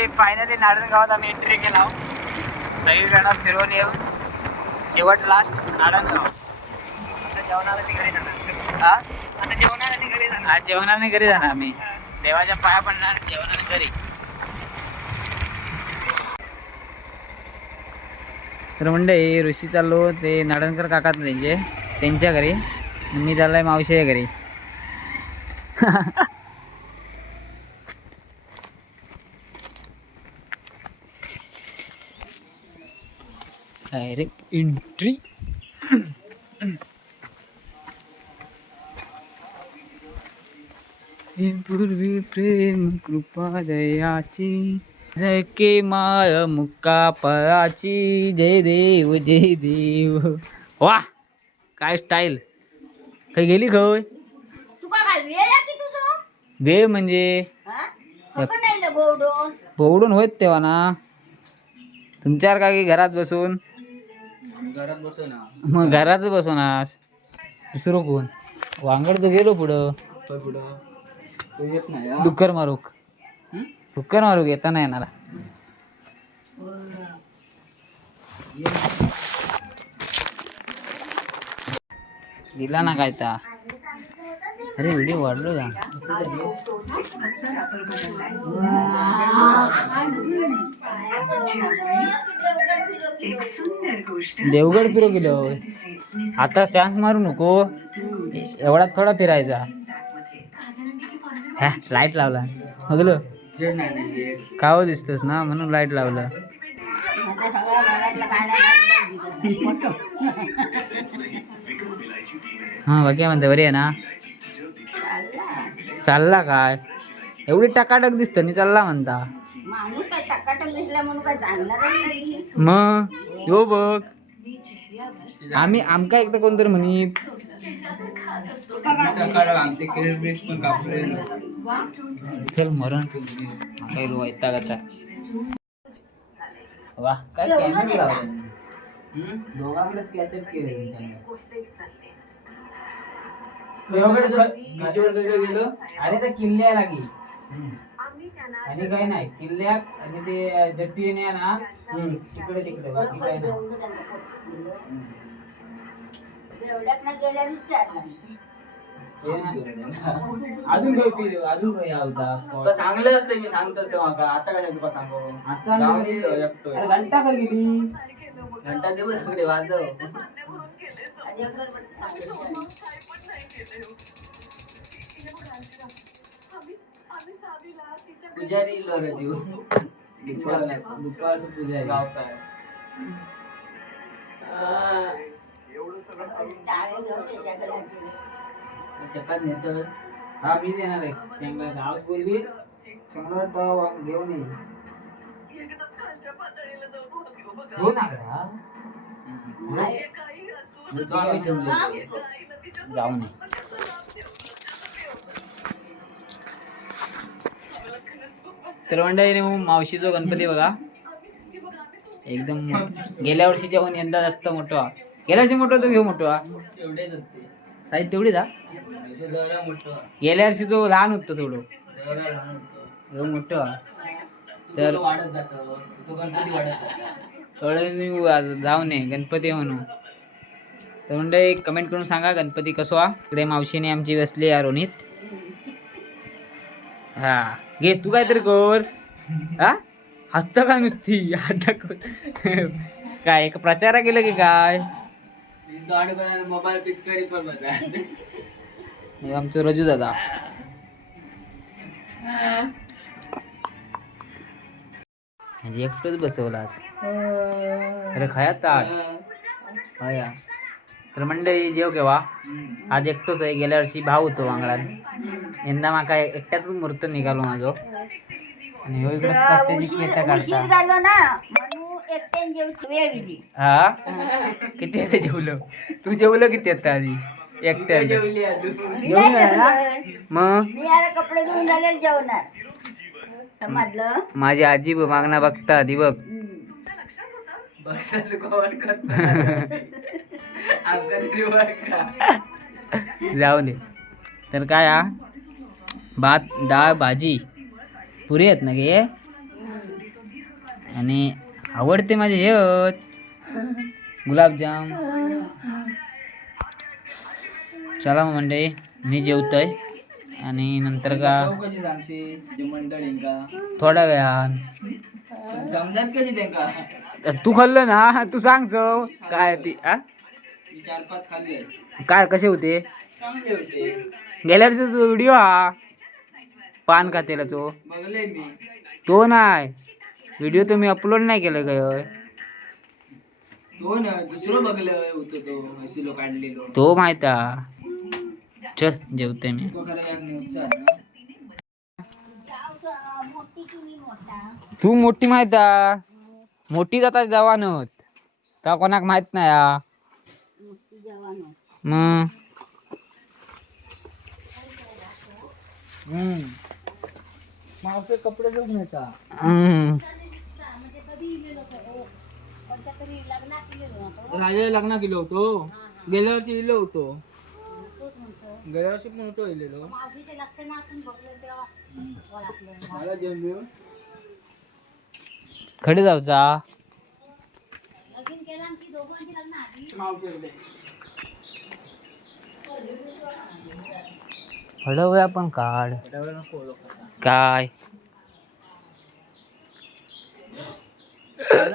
मंडळी फायनली नारायणगावात आम्ही एंट्री केला सगळीकडनं फिरवून येऊन शेवट लास्ट नारायणगाव आता जेवणाला घरी जाणार. हा आता जेवणाला घरी जाणार. आज जेवणाने घरी जाणार आम्ही देवाच्या पाया पडणार जेवणाने घरी. तर मंडळी ऋषी चाललो ते नारायणकर काकात त्यांचे त्यांच्या घरी. मी चाललोय मावशीच्या घरी. Direct entry. पूर्वी प्रेम कृपा दयाची. जय के माय मुक्का पळाची जय देव जय देव. वा काय स्टाईल काही गेली खय काय वेळ म्हणजे. हा? बोवडून होत तेव्हा ना. तुमच्यावर काय की घरात बसून. घरात बसू ना. मग घरात बसून आज दुसरं कोण? वांगड तो गेलो पुढं. तो पुढं? तो येत नाही हा? डुक्कर मारूक. हं? डुक्कर मारूक येता नाही येणार. दिला ना काय ता? अरे व्हिडिओ वाढलो का? देवगड फिरो गेलो आता चान्स मारू नको. एवढा थोडा फिरायचा. हा लाइट लावला. बघलो. काव हो दिसतस ना? म्हणून लाइट लावलं. हा बाकी म्हणते? बरी आहे ना? चालला काय? एवढी टकाटक दिसत नाही चालला म्हणता. माणूस काय टकाटक दिसला म्हणून काय जाणणारच नाही मग यो बघ. आम्ही आमका एकदा कोणतरी म्हणीत. चल मरण. काही वैताग आता वा काय कॅमेरा लावला हं? दोघांकडेच कॅचअप केले अरे त्या किल्ल्या लागी. आणि काही नाही किल्ल्यात आणि ते जट्टीने आहे ना हं. तिकडे तिकडे बाकी काही नाही. अजून काही पि- अजून काही होता? सांगलं असते मी सांगतोस तेव्हा का आता काय तुला सांगू. आता अरे घंटा का गेली? घंटा दे बस इकडे वाजव पुजारी इलो रे देऊ दुपारचं पुजारी. गाव काय नेतो. हा मी देणार आहे. शेंगा गावच बोलली शेंगा पाव घेऊन ये. दोन आकडा तो आम्ही ठेवले जाऊ नये तर मंडळी मावशीचा गणपती बघा. एकदम गेल्या वर्षी जेवण यंदा जास्त मोठा गेल्या वर्षी मोठा तो घेऊ मोठा साईज तेवढी जा. गेल्या वर्षी तो लहान होतो थोडं घेऊ मोठं तर थोडं जाऊ नये गणपती म्हणू तर म्हणजे कमेंट करून सांगा गणपती कसो हा इकडे मावशीने आमची बसली आहे रोनीत. हा. घे तू काहीतरी कर. हा? हसतं का नुसती? आता काय एक प्रचार केलं की काय? मोबाईल पिचकारी पण बघा आमचं रजू दादा. म्हणजे एकटोच बसवलास अरे खाया ताट खाया. तर मंडळी जेव केव्हा? आज एकटोच आहे. गेल्या वर्षी भाव होतो वांगडा यंदा माका एकट्यातून मूर्त निघालो माझो. आणि ह्यो इकडे केटा काढता. झालो ना म्हणून एकट्यान जेवची वेळ दिली हा? किती आता जेवलो? तू जेवलो किती आता आधी? एकट्या जेवली. मग? मी आता कपडे धुवून झाले जेवणार. समजलं? माझी आजी बघ मागणा बघता आधी बघ. बसायचं कोण करतं आमका तरी का. जाऊ दे. तर काय हा? भात डाळ भाजी. पुरी आहेत ना गे? आणि आवडते माझे हे होत गुलाबजाम. चला मंडळी मी जेवतोय. आणि नंतर का? थोड्या वेळान तू खाल्लं ना? तू सांग चव काय ती आ? मी चार पाच खाल्ले. काय कसे होते? गेल्या तो व्हिडिओ हा पान खातेला तो? बघले मी तो नाही. व्हिडिओ तो मी अपलोड नाही केलं काय तो ना दुसरं बघलं होतो तो हसीलो काढलेलो तो माहीत. चल जेवते मी. तो तू मोठी माहीत. मोठी जाता जवान होत का कोणाक माहीत नाही हा. मग? हम्म. मावसे कपडे घेऊन हम्म. राजा लग्न केलो होतो. गेल्या वर्षी इलो होतो. गेल्या वर्षी पण होतो इलेलो. मला जेवण देऊ. खडे जाऊचा. हळवूया पण काढ. नको काय?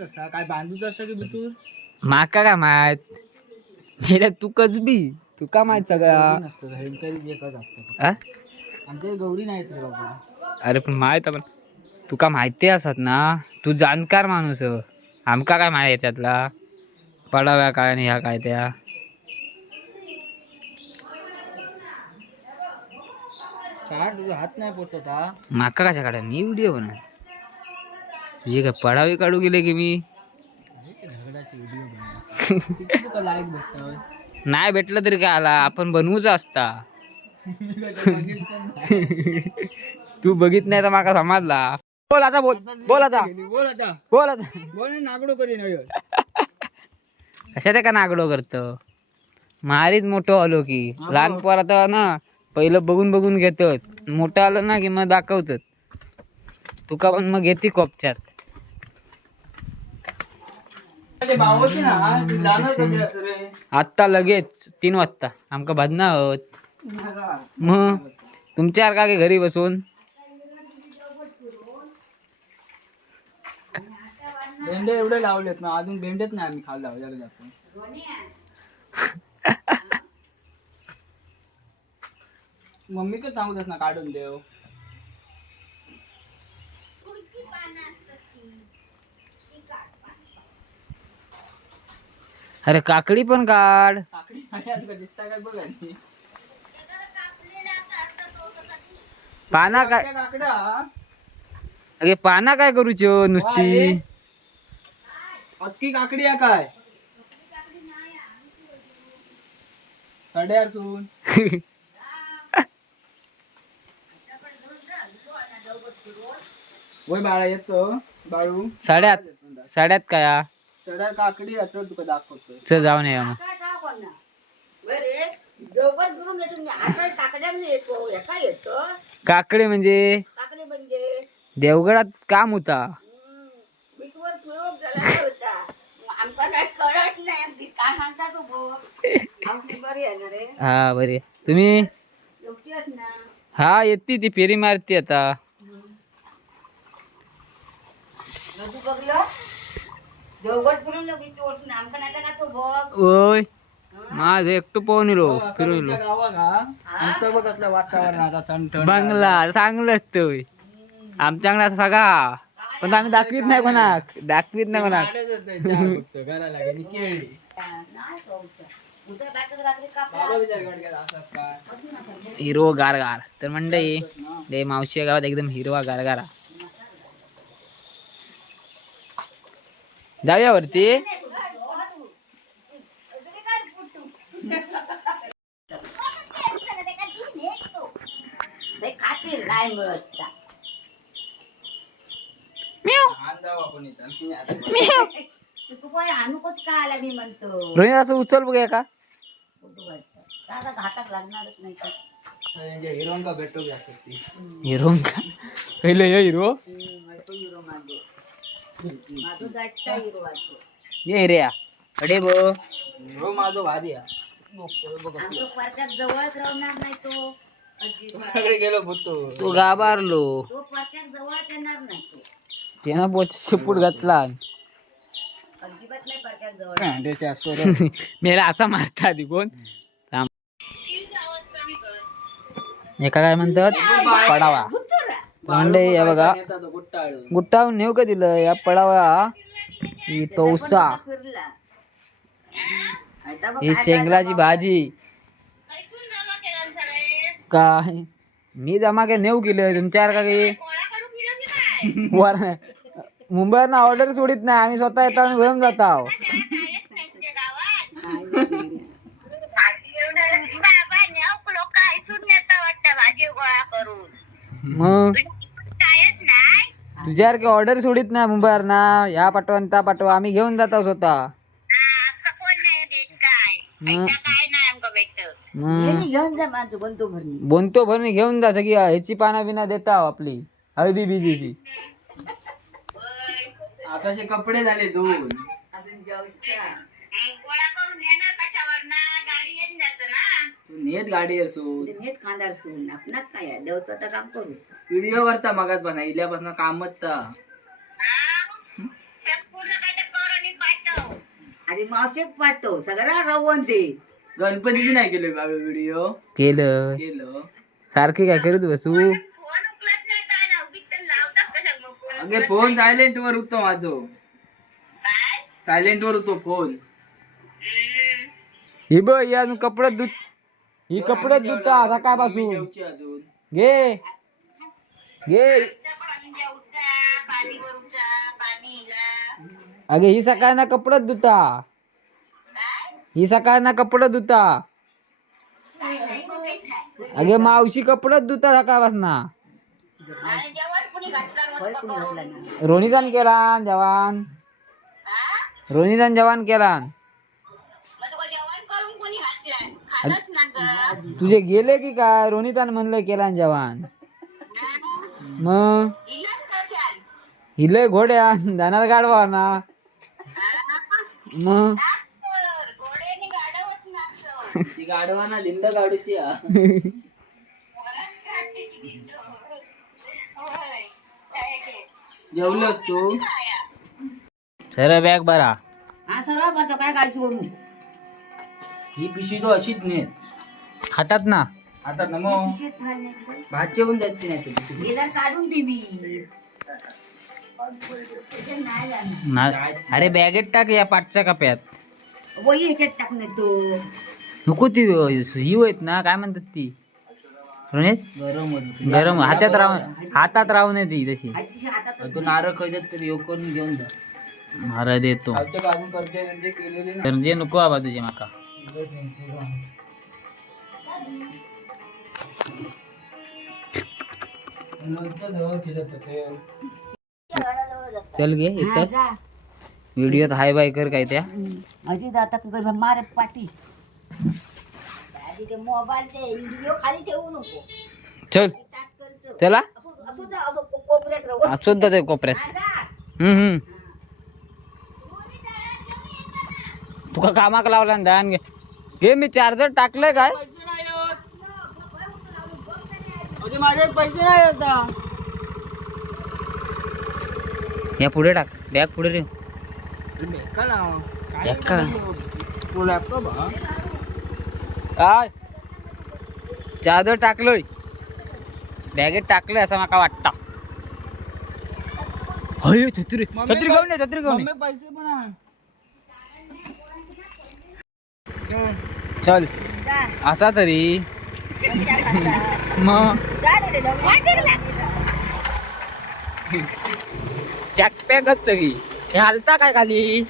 तसा काय बांधूच असतं की बितूर? माका काय माहीत? मेल्या तू कचबी तू का माहीत सगळा. नसतं हेंतरी एकच असतं आ? आमच्या गौरी नाही रे बाबा. अरे पण माहीत पण. तुका माहिती असत ना? तू जाणकार माणूस. आमका काय माहिती त्यातला पडाव्या काय आणि ह्या काय त्या? काय तुझा हात नाही पोचत हा. माका कशा काढा? मी व्हिडिओ बनव तुझे काय पडावे काढू गेले की मी? व्हिडिओ लाईक नाही भेटलं तरी काय आला? आपण बनवूच असता. तू बघित नाही तर माका समजला. बोल आता बोल. बोल आता. बोल आता. बोल आता. बोल ना, नागडो करी नव्हे कशा त्या का नागडो करतो? मारीत मोठं आलो की. लहान पोर आता ना पहिलं बघून बघून घेतात. मोठं आलं ना की मग दाखवतात. तुका पण मग घेते कोपच्यात. आत्ता लगेच तीन वाजता. आमका भाजना आहोत. मग? तुमच्या का की घरी बसून? भेंडे एवढे लावलेत ना अजून भेंडेच नाही आम्ही खाल्ला मम्मी का सांगत ना काढून देव? अरे काकडी पण काढ. काकडी दिसता काय बघ. पाना काय त्या अगे पाना काय करूच्यो नुसती? अख्खी काकडी आहे काय? कडे असून. वय बाळा येतो. बाळू. साड्यात. साड्यात काय हा? सड्या काकडी असं तुका दाखवतो. चल जाऊन या मग जोबर करून येतो मी. आता काकड्याने येतो. एका येतो? काकडे म्हणजे? काकडे म्हणजे? देवगडात काम होता. बीचवर फिरवून गेला होता. मग आमका काय कळत नाही. आमची काय सांगता तू बघ आमची बरी आहे ना रे? हा बरे तुम्ही? ना? हा येते ती फेरी मारती आता. तू बघलं. जोबर फिरून बीच वरसून आमका नाही का तू बघ. ओय माझं एकटं पाहून येलो फिरून येलो बघ असलं वातावरण आता थंड बंगला चांगलं असतं आमच्याकडे असं सगळा. पण आम्ही दाखवीत नाही कोणाक दाखवीत नाही कोणाक. घराला गेली केळी. हिरवं गारगार. तर मंडई ते मावशी गावात एकदम हिरवा गारगारा. जाऊया वरती ते काय का आला मी म्हणतो? रोहित असं उचल बघूया का दादा घाटात लागणारच नाही का म्हणजे भेटू ती हिरो का पहिलं हे हिरो. हिरो मागे माझं गाठचा हिरो वाटतो ये रे अडे बो. हो माझं भारी आहे तो. गेलो तो त्यानं पोच शिपूट घातला. मेला असा मारता आधी कोण. एका काय म्हणतात? पडावा. म्हणले या बघा. गुट्टावून नेऊ का दिलं? या पडावा ही बघ ही काय शेंगलाची भाजी. काय? मी जमा काय नेऊ केलं तुमच्यावर का काही वर मुंबईत ऑर्डर सोडित नाही. आम्ही स्वतः येतो आणि घेऊन जातो मग? तुझ्यावर काही ऑर्डर सोडित नाही मुंबईवर ना. ह्या पाठवा आणि त्या पाठवा. आम्ही घेऊन जातो स्वतः. येणी घेऊन जा माझं भरणी. बोनतो भरून घेऊन जा. सगळी ह्याची पाना बिना देता आपली. हळदी बिजीची आताचे कपडे झाले दोन. अजून नेत गाडी असो नेत खांदार सोडून आपणात काय? देवचं तर काम करू व्हिडिओ करता मगात पण इल्यापासून कामच ता. आणि मावशेक पाठव सगळा रवण ते. गणपतीची नाही केले का व्हिडिओ केलं. केलं. सारखे काय करीत बसू? अगे फोन सायलेंट वर होतो माझो. सायलेंट वर होतो फोन ही बघ या कपडे धुत ही कपडे धुता सकाळपासून जेवची अजून. घे. घे. अगे ही सकाळ ना कपडे धुता. ही सकाळ ना कपडे धुता. अगे मावशी कपडे धुता सकाळपासून. होय कोणी घातला ना रोनितान केला जवान रोनितान जवान केला तुझे गेले की काय? रोनितान म्हणलं केला जवान मग? हिले घोड्या जाणार गाडवा ना. मग? ती गाडवा ना लिंद गाडूची हा. जेवलोस तू? सर बॅग बरा हा सरळ भरतो काय काळजी करू नये. ही पिशवी तो अशीच नेत. हातात ना. आता ना मग. तर. भाजी पण जायची नाही हे जर काढून देवी त्याच्यात नाही जाणार. ना अरे बॅगेत टाक या पाठच्या कप्यात वही ह्याच्यात टाक नाही तो. नको ती ही होत ना काय म्हणतात ती? रोनित गरम होत गरम हातात राहून हातात राहू नये ती तशी. आजीच्या हातात तू नारळ खायच्यात तरी योग करून घेऊन जा. अरे देतो. म्हणजे केलेले ना. तर जे नको बाबा तुझे माका. चल गे इथं जा. व्हिडिओत हाय बाय कर काय त्या. अजी आता काय मारे पाठी आधी ते मोबाईलचे व्हिडिओ खाली ठेवू नको. चल. चला असू- ते कोपऱ्यात. हा. हम्म हम्म. तुका कामाक लावला ना दान घे. घे मी चार्जर टाकलंय काय. अरे माझे पैसे नाही होता या पुढे टाक. बॅग पुढे रे. चार्जर टाकलोय. बॅगेत टाकलंय असं माका वाटता. अय छत्री. छत्री घेऊन ये छत्री घेऊन पैसे पण आहे चल. असा तरी. मग जा रे, जा. वाटेल लागेल. चॅकपॅकच सगळी हे हालता काय खाली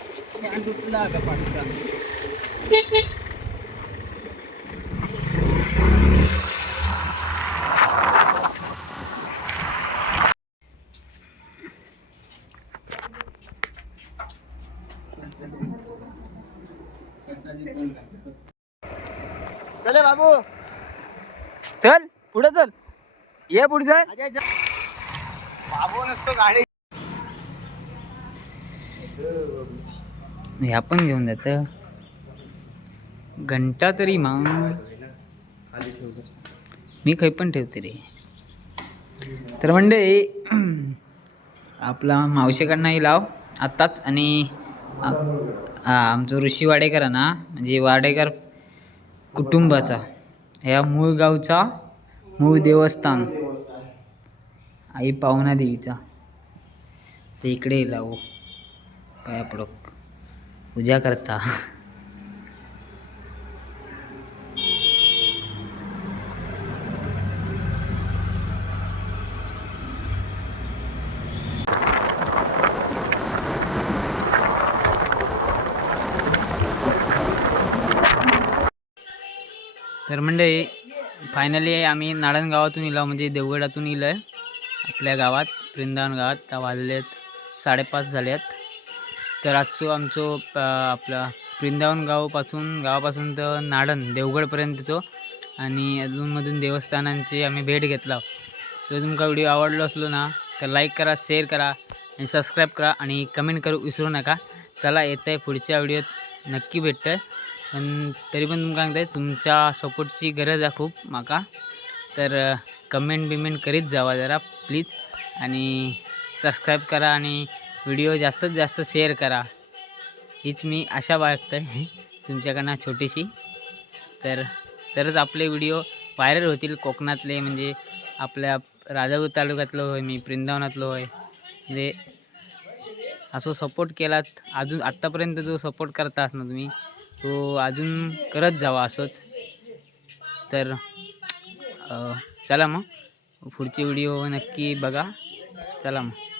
चले बाबू चल पुढे चल. ये पुढे चल. बाबू नसतो गाडी. ह्या पण घेऊन जात. घंटा तरी मग. मी खै पण ठेवते रे. तर म्हणजे आपला मावशीकडनंही लाव. आत्ताच आणि हा आमचं ऋषी वाडेकर आहे ना म्हणजे वाडेकर कुटुंबाचा. ह्या मूळ गावचा मूळ देवस्थान. आई पाहुणा देवीचा. ते इकडे लावू पाया पडक पूजा करता. तर फायनली आम्ही नाळण गावातून इलो म्हणजे देवगडातून इलो आहे आपल्या गावात वृंदावन गावात. त्या वाजलेत साडेपाच झाले आहेत तर आजचो आमचो आपलं आपला वृंदावन गावापासून गावापासून तर नाडण देवगडपर्यंतचो. आणि अजूनमधून देवस्थानांची आम्ही भेट घेतला. जर तुमका व्हिडिओ आवडलो असलो ना तर लाईक करा शेअर करा आणि सबस्क्राईब करा आणि कमेंट करू विसरू नका. चला येत आहे पुढच्या व्हिडिओत. नक्की भेटतं आहे पण तरी पण तुमकां सांगताय तुमच्या सपोर्टची गरज आहे खूप माका. तर कमेंट बिमेंट करीत जावा जरा प्लीज आणि सबस्क्राईब करा आणि व्हिडिओ जास्तीत जास्त शेअर करा. हीच मी आशा बाळगतोय तुमच्याकडनं छोटीशी. तर तरच आपले व्हिडिओ व्हायरल होतील कोकणातले म्हणजे आपल्या राजापूर तालुक्यातलं होय मी वृंदावनातलं होय. म्हणजे असं सपोर्ट केलात अजून आत्तापर्यंत जो सपोर्ट करता ना तुम्ही तो अजून करत जावा असंच. तर चला मग. पुढची व्हिडिओ नक्की बघा. चला मग.